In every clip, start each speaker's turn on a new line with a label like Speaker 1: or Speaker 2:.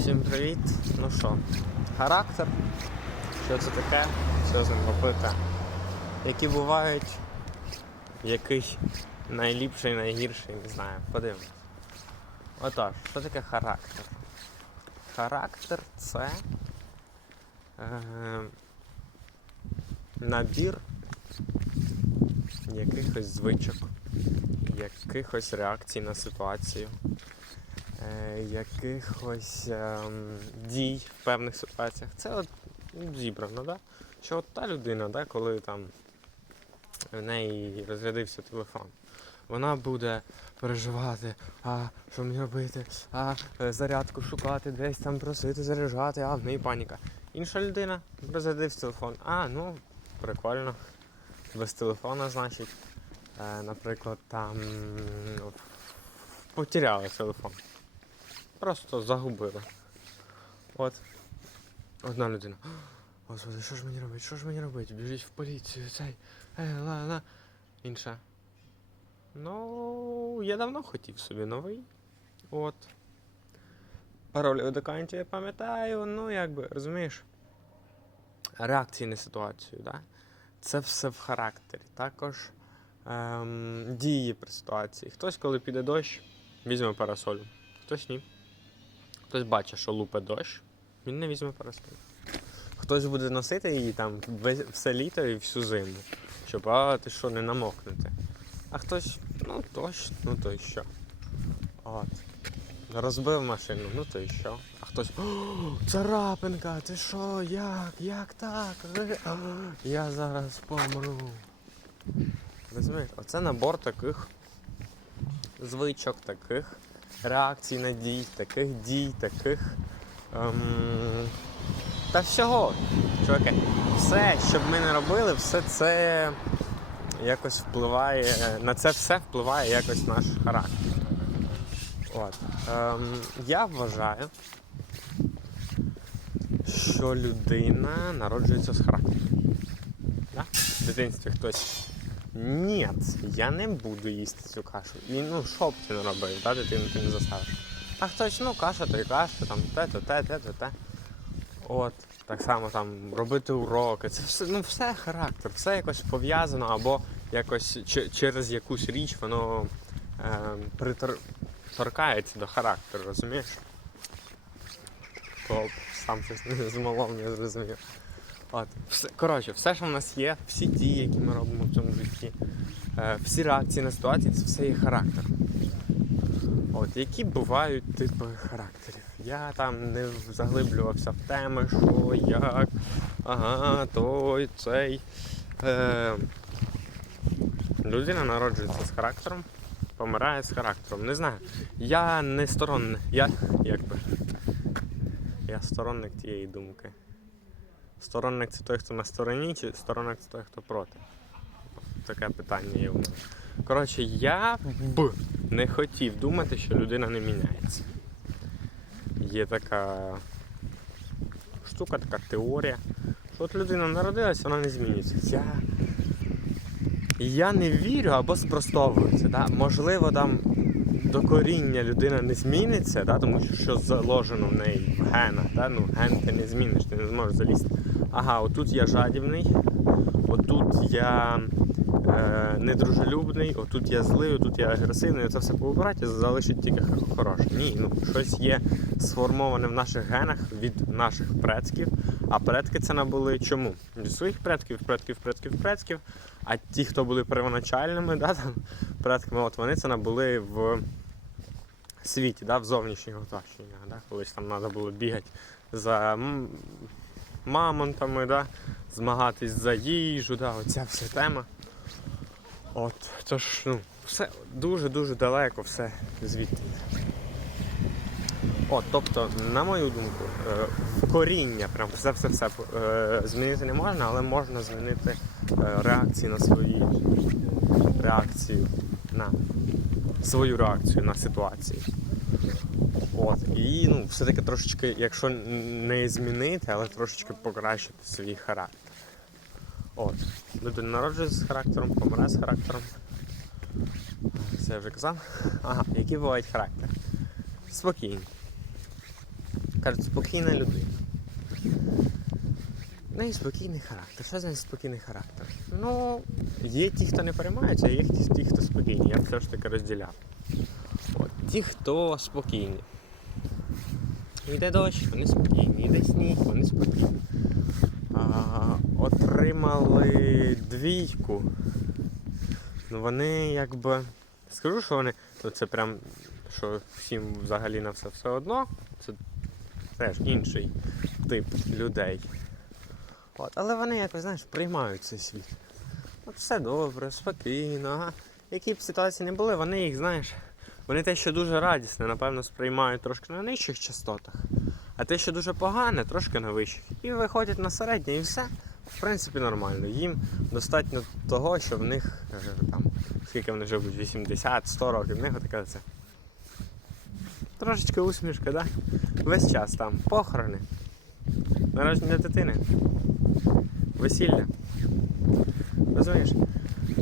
Speaker 1: Всім привіт! Ну що, характер? Що це таке? Що з ним робити? Які бувають, який найліпший, найгірший, не знаю, подивимось. Отож, що таке характер? Характер це е, набір якихось звичок, якихось реакцій на ситуацію якихось ем, дій в певних ситуаціях. Це от ну, зібрано, да? що от та людина, да, коли там в неї розрядився телефон, вона буде переживати, а що мені робити, а е, зарядку шукати, десь там просити заряджати, а в неї паніка. Інша людина розрядився телефон. А, ну, прикольно. Без телефона, значить. Е, наприклад, там потеряли телефон. Просто загубили. От. Одна людина. Господи, що ж мені робити? Що ж мені робити? Біжіть в поліцію, цей. Е, ла, ла. Інша. Ну, я давно хотів собі новий. От. Пароль від аккаунтів я пам'ятаю, ну якби, розумієш. Реакції на ситуацію, да? Це все в характері. Також ем, дії при ситуації. Хтось, коли піде дощ, візьме парасолю. Хтось ні. Хтось бачить, що лупе дощ, він не візьме парасолю. Хтось буде носити її там все літо і всю зиму, щоб а ти що не намокнути. А хтось, ну дощ, ну то й що. От. Розбив машину, ну то й що. А хтось. Царапинка, ти що, як? Як так? Я зараз помру. Розумієш, оце набор таких звичок, таких реакцій на дій, таких дій, таких. Ем, та всього. Чуваки, все, що б ми не робили, все це якось впливає, на це все впливає якось наш характер. От. Ем, я вважаю, що людина народжується з характером. Да? В дитинстві хтось. Ні, я не буду їсти цю кашу. І ну що б ти не робив, да, дитину ти не заставиш. А хтось, ну, каша, то й каша, там те, то те, те, то те. От, так само там робити уроки. Це все, ну, все характер, все якось пов'язано або якось че- через якусь річ воно е, притор... торкається до характеру, розумієш? То сам щось не змолов, не зрозумів. От, все, коротше, все, що в нас є, всі дії, які ми робимо в цьому житті, е, всі реакції на ситуації, це все є характер. От, які бувають типи характерів. Я там не заглиблювався в теми, що, як, ага, той, цей. Е, людина народжується з характером, помирає з характером. Не знаю. Я не сторонник, я якби. Я сторонник тієї думки. Сторонник це той, хто на стороні, чи сторонник це той, хто проти. Таке питання є у мене. Коротше, я б не хотів думати, що людина не міняється. Є така штука, така теорія, що от людина народилась, вона не зміниться. Я, я не вірю або спростовую це. Да? Можливо, там до коріння людина не зміниться, да? тому що що заложено в неї в генах. Да? Ну, ген ти не зміниш, ти не зможеш залізти. Ага, отут я жадібний, отут я е, недружелюбний, отут я злий, отут я агресивний, це все поубирати, залишить тільки хороше. Ні, ну щось є сформоване в наших генах від наших предків. А предки це набули чому? Від своїх предків, предків, предків, предків. А ті, хто були первоначальними, да, там, предками, от вони це набули в світі, да, в зовнішніх оточеннях. Да, колись там треба було бігати за мамонтами, да, змагатись за їжу, да, оця вся тема. От, це ж, ну, все дуже-дуже далеко, все звідти. От, тобто, на мою думку, е, коріння, прям все-все-все е, змінити не можна, але можна змінити е, реакції на свої реакцію на свою реакцію на ситуацію. От. І ну, все-таки трошечки, якщо не змінити, але трошечки покращити свій характер. От. Людина народжується з характером, помирає з характером. Це я вже казав. Ага, які бувають характери? Спокійні. Кажуть, спокійна людина. В неї спокійний характер. Що значить спокійний характер? Ну, є ті, хто не переймається, а є ті, хто спокійні. Я все ж таки розділяв. Ті, хто спокійні. Йде дощ, вони спокійні, йде сніг, вони спокійні. А, отримали двійку. Ну вони якби. Скажу, що вони. То це прям, що всім взагалі на все все одно. Це теж інший тип людей. От, але вони якось, знаєш, приймають цей світ. От все добре, спокійно. Які б ситуації не були, вони їх, знаєш, вони те, що дуже радісне, напевно, сприймають трошки на нижчих частотах, а те, що дуже погане, трошки на вищих. І виходять на середнє, і все, в принципі, нормально. Їм достатньо того, що в них е, там, скільки вони живуть, 80-100 років, в них така це. Трошечки усмішка, да? Весь час там похорони, народження дитини, весілля. Розумієш?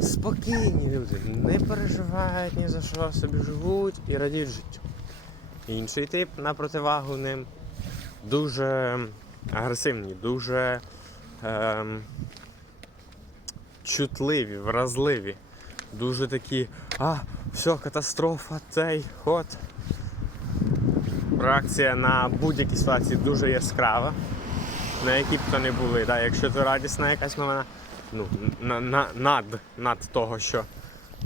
Speaker 1: Спокійні люди, не переживають ні за що собі живуть і радіють життю. Інший тип на противагу ним дуже агресивні, дуже ем, чутливі, вразливі, дуже такі, а, все, катастрофа, цей ход. Реакція на будь-які ситуації дуже яскрава, на які б то не були. Да? Якщо це радісна якась новина, ну, на, на, над, над того, що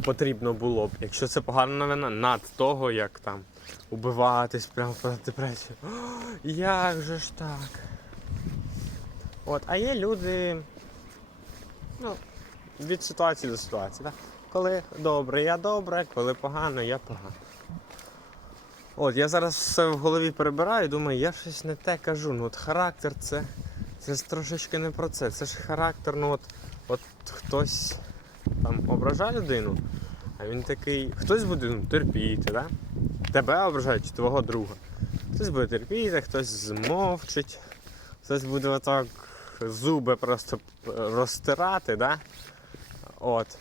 Speaker 1: потрібно було б. Якщо це погана новина, над того, як там убиватись прямо про депресію. О, як же ж так? От, а є люди ну, від ситуації до ситуації. Так? Коли добре, я добре, коли погано, я погано. От, я зараз все в голові перебираю, думаю, я щось не те кажу. Ну от характер це. Це трошечки не про це. Це ж характер, ну от, от хтось там ображає людину, а він такий. Хтось буде ну, терпіти, да? тебе ображають чи твого друга. Хтось буде терпіти, хтось змовчить, хтось буде отак зуби просто розтирати, да? От.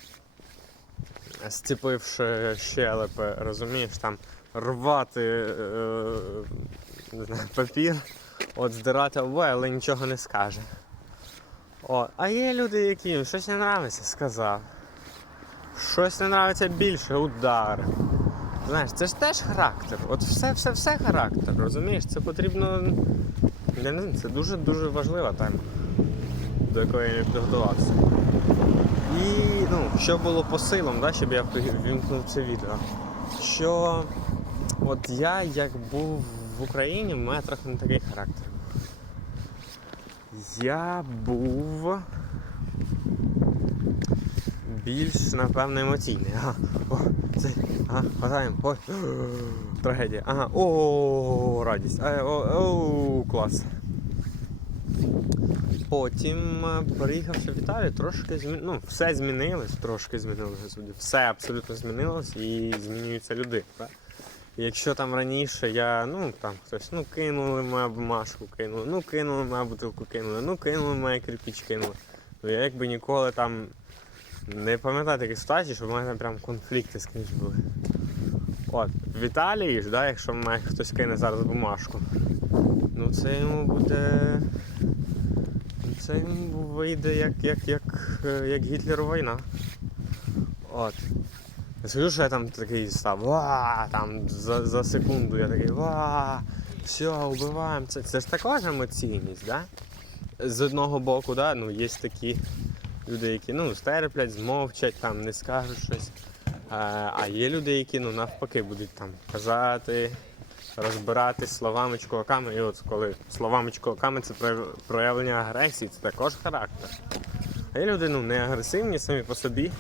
Speaker 1: Зціпивши щелепи, розумієш, там рвати е, не знаю, папір, от здирати обоє, але нічого не скаже. О, а є люди, яким щось не нравиться, сказав. Щось не нравиться більше, удар. Знаєш, це ж теж характер. От все, все, все характер, розумієш? Це потрібно. Я не знаю, це дуже-дуже важлива тема, до якої я не підготувався. І ну, що було по силам, да, щоб я вімкнув це відео. Що от я як був в Україні, в мене трохи не такий характер. Я був більш, напевно, емоційний. Ага, о, це, ага, хватаємо, ой, трагедія. Ага, о, радість. Е, О, о, клас. Потім, е, приїхавши в Італію, трошки змі... ну, все змінилось, трошки змінилося. Все абсолютно змінилось і змінюються люди. Якщо там раніше я, ну там хтось, ну кинули мою бумажку, кинули, ну кинули мою бутилку, кинули, ну кинули мою кирпіч, кинули. Ну я якби ніколи там не пам'ятаю таких ситуацій, щоб в мене прям конфлікти з кимось були. От, в Італії ж, да, якщо мене хтось кине зараз бумажку, ну це йому буде. Це йому вийде як, як, як, е, як Гітлерова війна. От. Я скажу, що я там такий став, ва, там за, за секунду я такий, ва, все, убиваємо. Це, це ж також емоційність, да? З одного боку, да, ну, є такі люди, які ну, стерплять, змовчать, там, не скажуть щось. А, а є люди, які ну, навпаки будуть там казати, розбиратись словами чи кулаками. І от коли словами чи кулаками це проявлення агресії, це також характер. А є люди ну, не агресивні самі по собі.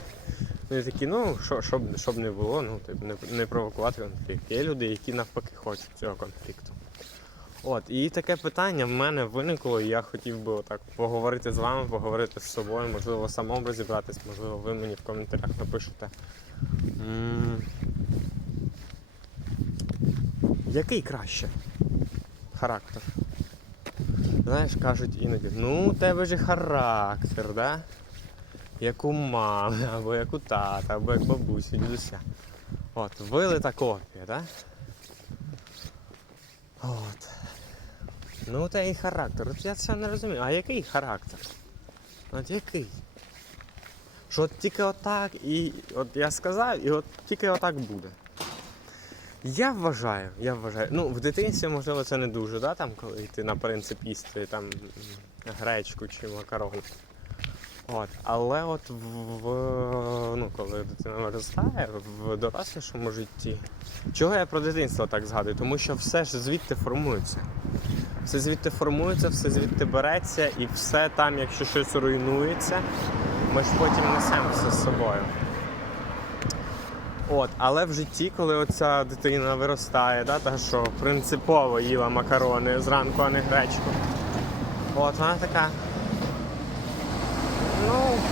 Speaker 1: Вони такі, ну, що, щоб, щоб не було, ну, типу, не, не провокувати конфлікт. Є люди, які навпаки хочуть цього конфлікту. От, і таке питання в мене виникло, і я хотів би отак поговорити з вами, поговорити з собою, можливо, самому розібратись, можливо, ви мені в коментарях напишете. М, Який краще характер? Знаєш, кажуть іноді, ну у тебе ж і характер, да? Як у мами, або як у тата, або як бабусі, дідуся. От, вилита копія, так? От. Ну, тебе і характер. От я це не розумію. А який характер? От який? Що от тільки отак і от я сказав, і от тільки отак буде. Я вважаю, я вважаю. Ну, в дитинстві, можливо, це не дуже, да, там, коли ти на принцип їсти там гречку чи макарони. От, але от в, ну, коли дитина виростає в дорослішому житті. Чого я про дитинство так згадую? Тому що все ж звідти формується. Все звідти формується, все звідти береться, і все там, якщо щось руйнується, ми ж потім несемо все з собою. От, але в житті, коли оця дитина виростає, да, та що принципово їла макарони зранку, а не гречку. От вона така.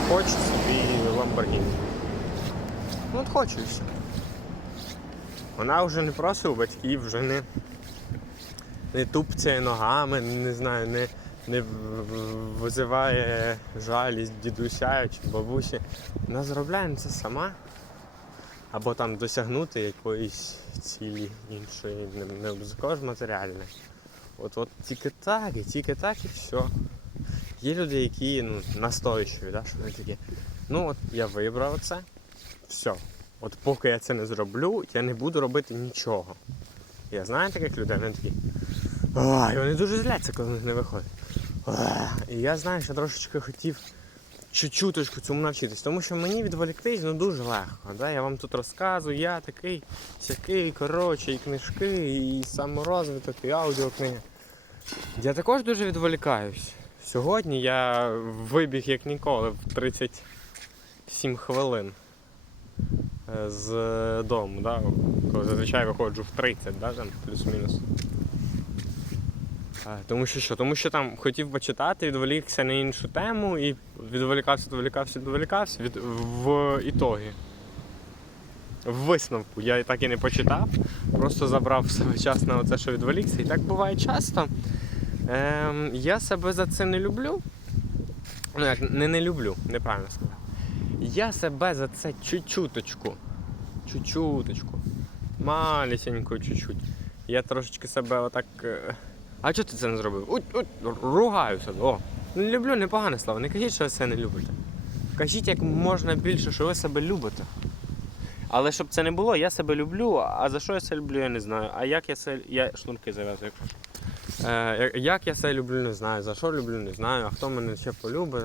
Speaker 1: Хочу собі Ламборгіні. Ну, от хочу і. Вона вже не просить у батьків, вже не, не тупцяє ногами, не знаю, не, не визиває жалість дідуся чи бабусі. Вона заробляє це сама. Або там досягнути якоїсь цілі іншої, не, не обов'язково ж матеріальної. От, от тільки так, і тільки так, і все. Є люди, які ну, настойчиві, да, що вони такі. Ну от я вибрав це, все. От поки я це не зроблю, я не буду робити нічого. Я знаю таких людей, вони такі. «Ой, вони дуже зляться, коли в не виходить. І я знаю, що трошечки хотів чуть-чуточку цьому навчитись, тому що мені відволіктись ну, дуже легко. Да? Я вам тут розказую, я такий, сякий, коротше, і книжки, і саморозвиток, і аудіокниги. Я також дуже відволікаюсь. Сьогодні я вибіг як ніколи в 37 хвилин е, з дому, да? коли зазвичай виходжу в 30, да? плюс-мінус. Е, Тому що що? Тому що там хотів почитати, відволікся на іншу тему і відволікався, відволікався, відволікався від, в ітогі. В висновку я і так і не почитав, просто забрав себе час на це, що відволікся. І так буває часто. Ем, я себе за це не люблю. Ну, як не не люблю, неправильно сказав. Я себе за це чуть-чуточку. Чуть-чуточку. Малісіньку чуть-чуть. Я трошечки себе отак. е, А чого ти це не зробив? Уть, уть, ругаю себе. О. Не люблю непогане слово. Не кажіть, що ви це не любите. Кажіть як можна більше, що ви себе любите. Але щоб це не було, я себе люблю, а за що я себе люблю, я не знаю. А як я себе. Я шнурки зав'язую. Е, як- я себе люблю, не знаю. За що люблю, не знаю. А хто мене ще полюбить.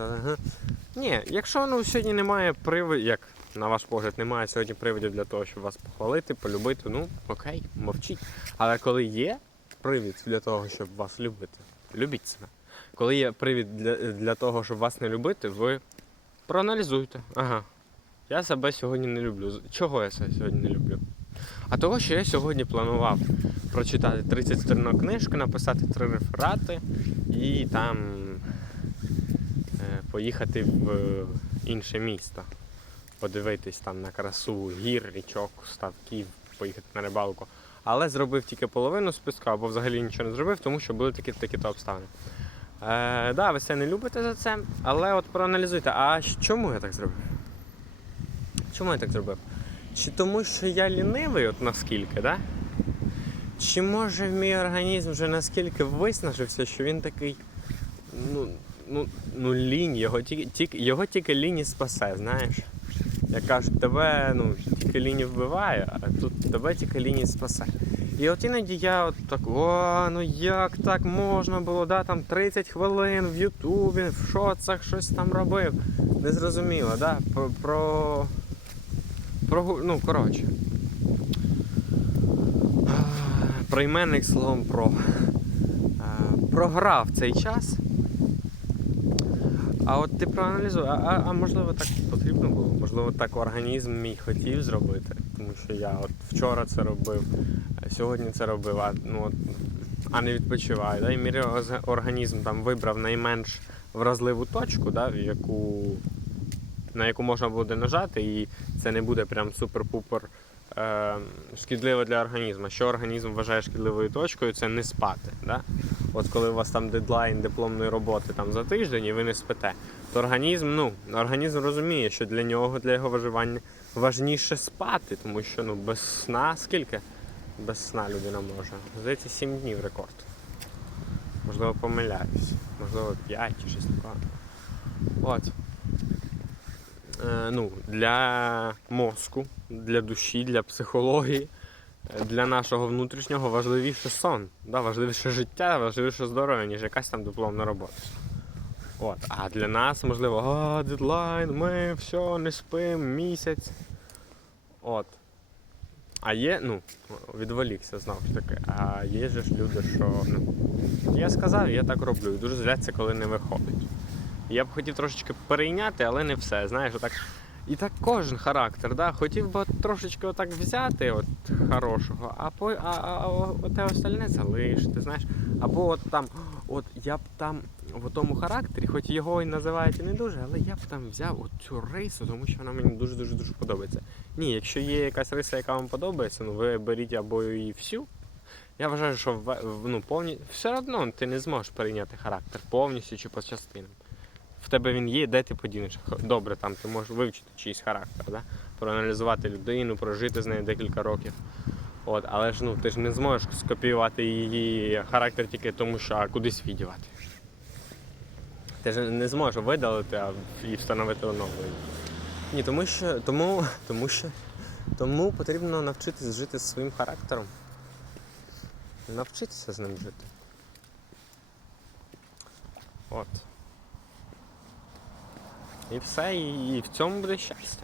Speaker 1: Ні, якщо ну, сьогодні немає приводів, як на ваш погляд, немає сьогодні приводів для того, щоб вас похвалити, полюбити, ну окей, мовчіть. Але коли є привід для того, щоб вас любити, любіть себе. Коли є привід для, для того, щоб вас не любити, ви проаналізуйте. Ага. Я себе сьогодні не люблю. Чого я себе сьогодні не люблю? А того, що я сьогодні планував прочитати 30 сторінок книжки, написати три реферати і там е, поїхати в інше місто, подивитись там на красу гір, річок, ставків, поїхати на рибалку. Але зробив тільки половину списку або взагалі нічого не зробив, тому що були такі такі обставини. Е, да, ви це не любите за це, але от проаналізуйте, а чому я так зробив? Чому я так зробив? Чи тому, що я лінивий, от наскільки, да? Чи може мій організм вже наскільки виснажився, що він такий. Ну, ну, ну лінь, його тільки, тільки, його тільки лінь і спасе, знаєш? Як кажуть, тебе ну, тільки лінь вбиває, а тут тебе тільки лінь і спасе. І от іноді я от так, о, ну як так можна було, да, там 30 хвилин в Ютубі, в шоцах щось там робив. Незрозуміло, да? Про, про, про гу- ну, коротше. Про іменник словом про. Програв цей час. А от ти проаналізуй, а, а, а можливо так потрібно було, можливо, так організм мій хотів зробити, тому що я от вчора це робив, сьогодні це робив, а, ну, от, а не відпочиваю. Да? І мій організм там вибрав найменш вразливу точку, да, в яку, на яку можна буде нажати, і це не буде прям супер-пупер е, шкідливо для організму. Що організм вважає шкідливою точкою, це не спати. Да? От коли у вас там дедлайн дипломної роботи там за тиждень і ви не спите, то організм, ну, організм розуміє, що для нього, для його виживання важніше спати, тому що ну, без сна скільки? Без сна людина може. Здається, 7 днів рекорд. Можливо, помиляюсь. Можливо, 5 чи щось такого. От. Ну, для мозку, для душі, для психології, для нашого внутрішнього важливіше сон. Да, важливіше життя, важливіше здоров'я, ніж якась там дипломна робота. От. А для нас, можливо, а, дедлайн, ми все, не спимо, місяць. От. А є, ну, відволікся знову ж таки. А є ж люди, що. Ну, я сказав, я так роблю. І дуже зляться, коли не виходить. Я б хотів трошечки перейняти, але не все. Знаєш, отак. І так кожен характер, да? хотів би трошечки отак взяти от хорошого, а по а, а, а оте остальне залишити, знаєш. Або от там, от я б там в тому характері, хоч його і називають не дуже, але я б там взяв от цю рису, тому що вона мені дуже дуже подобається. Ні, якщо є якась риса, яка вам подобається, ну ви беріть або її всю. Я вважаю, що ну, повні... все одно ти не зможеш перейняти характер повністю чи по частинам. В тебе він є, де ти подінеш? Добре, там ти можеш вивчити чийсь характер, да? проаналізувати людину, прожити з нею декілька років. От, але ж ну ти ж не зможеш скопіювати її характер тільки тому, що кудись віддівати. Ти ж не зможеш видалити а, і встановити новий. Ні, тому що, тому, тому що тому потрібно навчитись жити зі своїм характером. Навчитися з ним жити. От. І все, і, і в цьому буде щастя.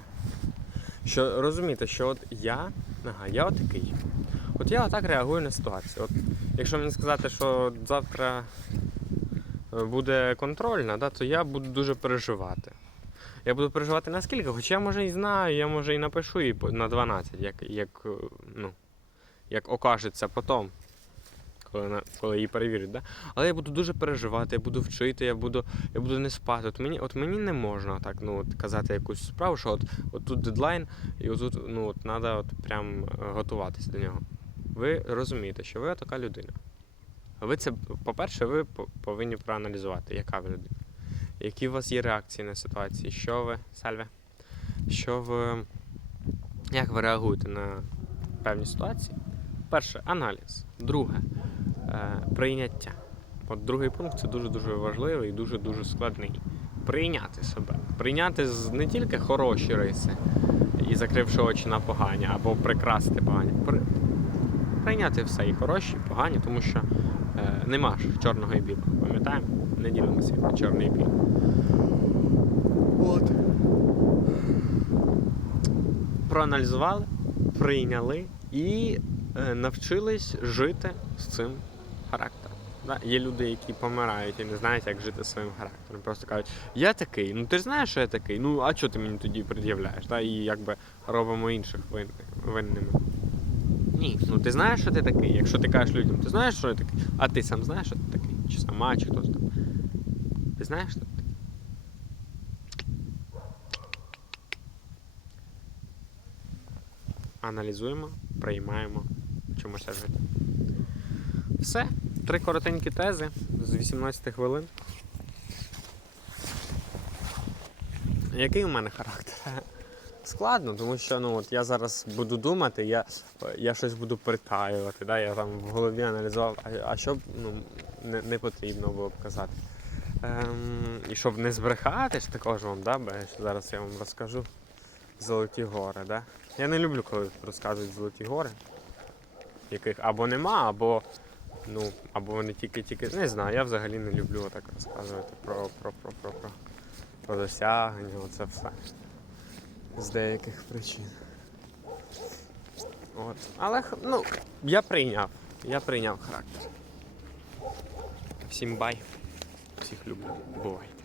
Speaker 1: Що розумієте, що от я, ага, я отакий. От я отак реагую на ситуацію. От, якщо мені сказати, що завтра е, буде контрольна, да, то я буду дуже переживати. Я буду переживати наскільки, хоча я може і знаю, я може і напишу її на 12, як, як, е, ну, як окажеться потім, коли, на, коли її перевірять. Да? Але я буду дуже переживати, я буду вчити, я буду, я буду не спати. От мені, от мені не можна так ну, от, казати якусь справу, що от, от тут дедлайн, і отут ну, от, треба от, прям е, готуватися до нього. Ви розумієте, що ви така людина. Ви це, по-перше, ви повинні проаналізувати, яка ви людина. Які у вас є реакції на ситуації? Що ви, Сальве? Що ви. Як ви реагуєте на певні ситуації? Перше аналіз. Друге е, прийняття. От другий пункт це дуже-дуже важливий і дуже-дуже складний. Прийняти себе. Прийняти не тільки хороші риси і закривши очі на погані, або прикрасити погані. Прийняти все і хороші, і погані, тому що е, нема ж чорного і білого. Пам'ятаємо? Не ділимося на чорний і білий. От. Проаналізували, прийняли і навчились жити з цим характером. Да? Є люди, які помирають і не знають, як жити своїм характером. Просто кажуть, я такий, ну ти ж знаєш, що я такий, ну а чого ти мені тоді пред'являєш? Да? І якби робимо інших винними. Ні, ну ти знаєш, що ти такий. Якщо ти кажеш людям, ти знаєш, що я такий, а ти сам знаєш, що ти такий? Чи сама, чи хтось там. Ти знаєш, що ти такий? Аналізуємо, приймаємо, вчимося жити. Все. Три коротенькі тези з 18 хвилин. Який у мене характер? Складно, тому що ну, от я зараз буду думати, я, я щось буду притаювати, да? я там в голові аналізував, а, а що ну, не, не потрібно було б казати. Ем, і щоб не збрехати ж також вам, да? бо зараз я вам розкажу Золоті гори. Да? Я не люблю, коли розказують золоті гори, яких або нема, або Ну, або вони тільки-тільки. Не знаю, я взагалі не люблю так розказувати про, про, про, про, про, про досягнення, оце все. З деяких причин. От. Але ну, я прийняв. Я прийняв характер. Всім бай. Всіх люблю. Бувайте.